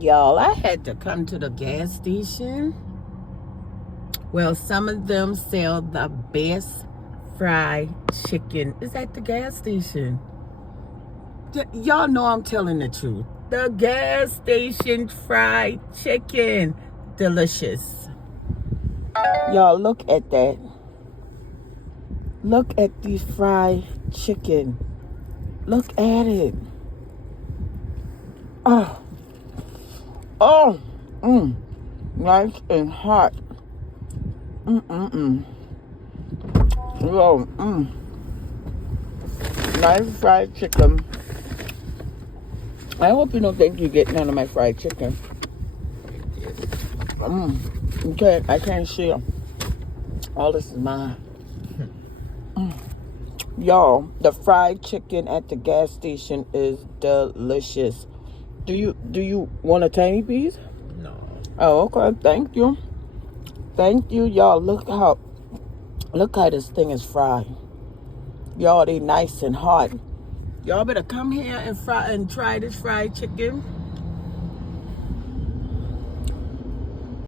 Y'all, I had to come to the gas station. Well, some of them sell the best fried chicken. Is at the gas station. Y'all know I'm telling the truth. The gas station fried chicken. Delicious. Y'all, look at that. Look at these fried chicken. Look at it. Oh. Oh. Nice and hot. Yo, nice fried chicken. I hope you don't think you get none of my fried chicken. Okay, I can't share. All this is mine. Y'all, the fried chicken at the gas station is delicious. Do you want a tiny piece? No. Oh, okay. Thank you. Thank you, y'all. Look how this thing is fried. Y'all, they nice and hot. Y'all better come here and try this fried chicken.